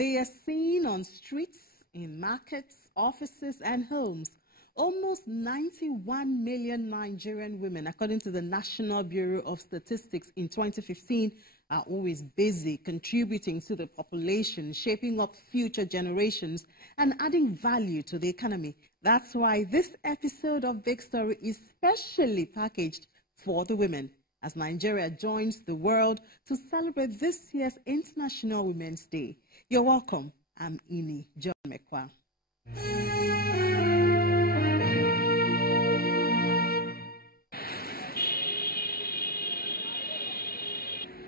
They are seen on streets, in markets, offices, and homes. Almost 91 million Nigerian women, according to the National Bureau of Statistics in 2015, are always busy contributing to the population, shaping up future generations, and adding value to the economy. That's why this episode of Big Story is specially packaged for the women, as Nigeria joins the world to celebrate this year's International Women's Day. You're welcome. I'm Ini John Mekwa.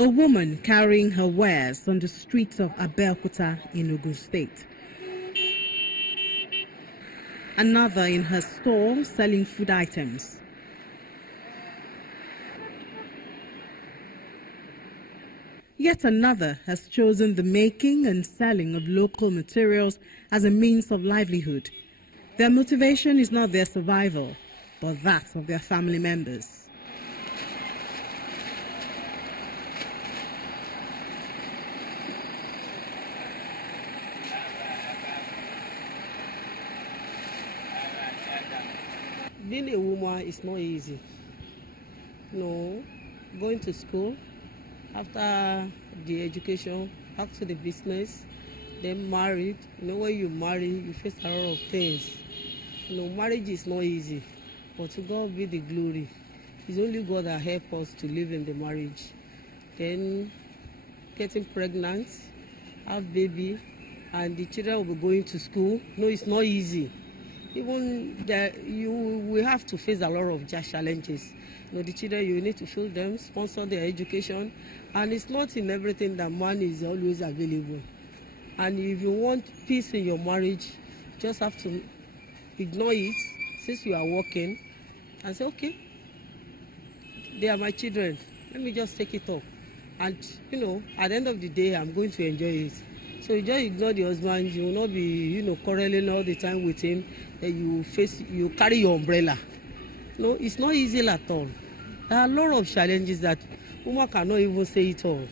A woman carrying her wares on the streets of Abeokuta in Ogun State. Another in her store selling food items. Yet another has chosen the making and selling of local materials as a means of livelihood. Their motivation is not their survival, but that of their family members. Being a woman is not easy. No, going to school, after the education, back to the business, then married. When you marry, you face a lot of things. Marriage is not easy, but to God be the glory. It's only God that helps us to live in the marriage. Then getting pregnant, have baby, and the children will be going to school. No, it's not easy. Even that you will have to face a lot of challenges. The children, you need to feed them, sponsor their education, and it's not in everything that money is always available. And if you want peace in your marriage, you just have to ignore it since you are working and say, okay, they are my children. Let me just take it up. And, at the end of the day, I'm going to enjoy it. So you just ignore the husband. You will not be, quarreling all the time with him. You carry your umbrella. No, it's not easy at all. There are a lot of challenges that woman cannot even say it all.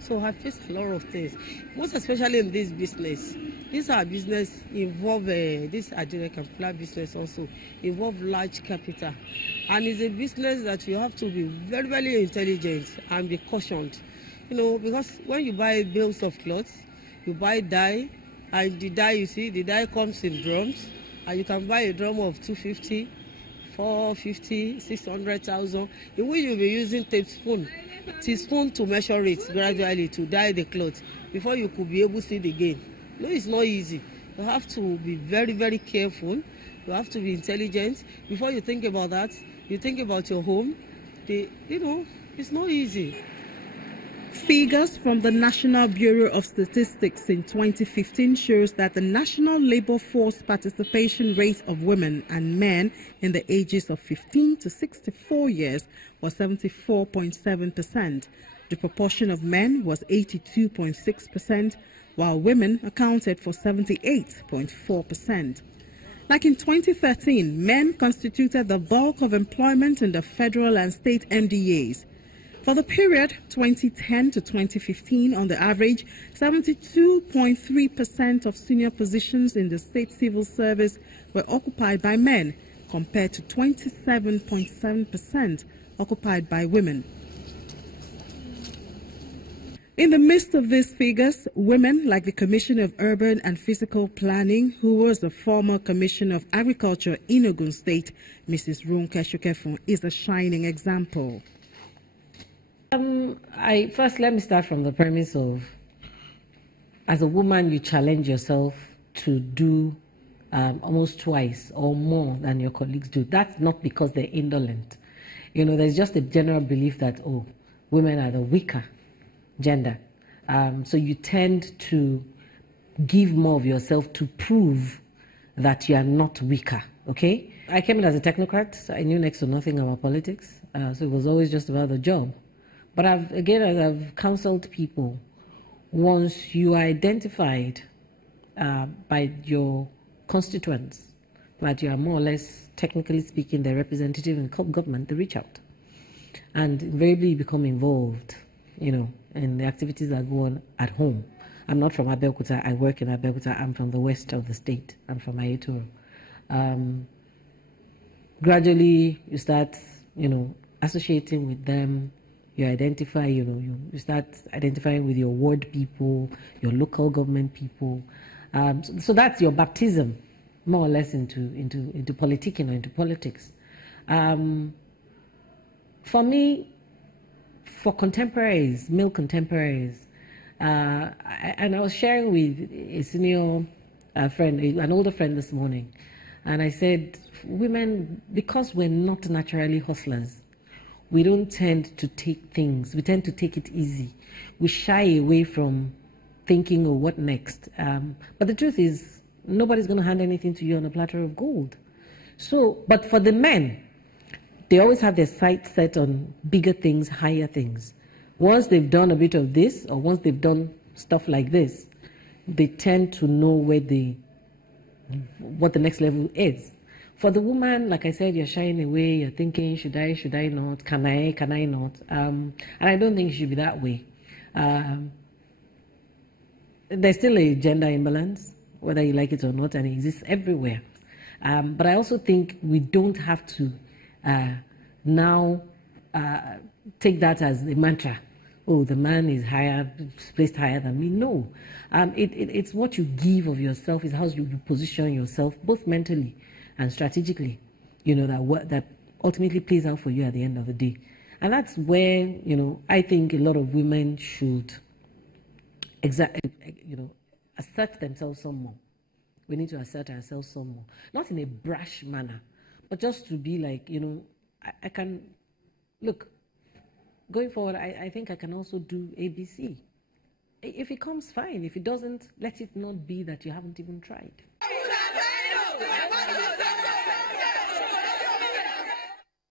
So I face a lot of things, most especially in this business. This our business involve this direct and plan business also involve large capital, and it's a business that you have to be very, very intelligent and be cautioned. Because when you buy bills of clothes, you buy dye, and the dye comes in drums, and you can buy a drum of 250, 450, 600,000. The way you'll be using teaspoon to measure it gradually to dye the clothes before you could be able to see the gain. No, it's not easy. You have to be very, very careful. You have to be intelligent. Before you think about that, you think about your home. It's not easy. Figures from the National Bureau of Statistics in 2015 shows that the national labor force participation rate of women and men in the ages of 15 to 64 years was 74.7%. The proportion of men was 82.6%, while women accounted for 78.4%. Like in 2013, men constituted the bulk of employment in the federal and state MDAs. For the period 2010 to 2015, on the average, 72.3% of senior positions in the state civil service were occupied by men, compared to 27.7% occupied by women. In the midst of these figures, women like the Commissioner of Urban and Physical Planning, who was the former Commissioner of Agriculture in Ogun State, Mrs. Ronke Shukefun, is a shining example. First, let me start from the premise of, as a woman, you challenge yourself to do almost twice or more than your colleagues do. That's not because they're indolent. There's just a general belief that, women are the weaker gender. So you tend to give more of yourself to prove that you are not weaker, okay? I came in as a technocrat. So I knew next to nothing about politics. So it was always just about the job. But as I've counseled people, once you are identified by your constituents that you are more or less, technically speaking, the representative in government, they reach out. And invariably you become involved, in the activities that go on at home. I'm not from Abeokuta. I work in Abeokuta. I'm from the west of the state. I'm from Ayetoro. Gradually, you start, associating with them. You identify, you start identifying with your ward people, your local government people. So that's your baptism, more or less, into politicking or into politics. For me, for contemporaries, male contemporaries, and I was sharing with a senior friend, an older friend this morning, and I said, women, because we're not naturally hustlers, we don't tend to take things, we tend to take it easy. We shy away from thinking, oh, what next? But the truth is, nobody's going to hand anything to you on a platter of gold. So, but for the men, they always have their sights set on bigger things, higher things. Once they've done a bit of this, or once they've done stuff like this, they tend to know what the next level is. For the woman, like I said, you're shying away, you're thinking, should I not, can I not? And I don't think it should be that way. There's still a gender imbalance, whether you like it or not, and it exists everywhere. But I also think we don't have to now take that as a mantra. Oh, the man is placed higher than me. No, it's what you give of yourself, is how you position yourself, both mentally and strategically, that ultimately plays out for you at the end of the day. And that's where, I think a lot of women should assert themselves some more. We need to assert ourselves some more. Not in a brash manner, but just to be like, I can, look, going forward, I think I can also do ABC. If it comes, fine. If it doesn't, let it not be that you haven't even tried.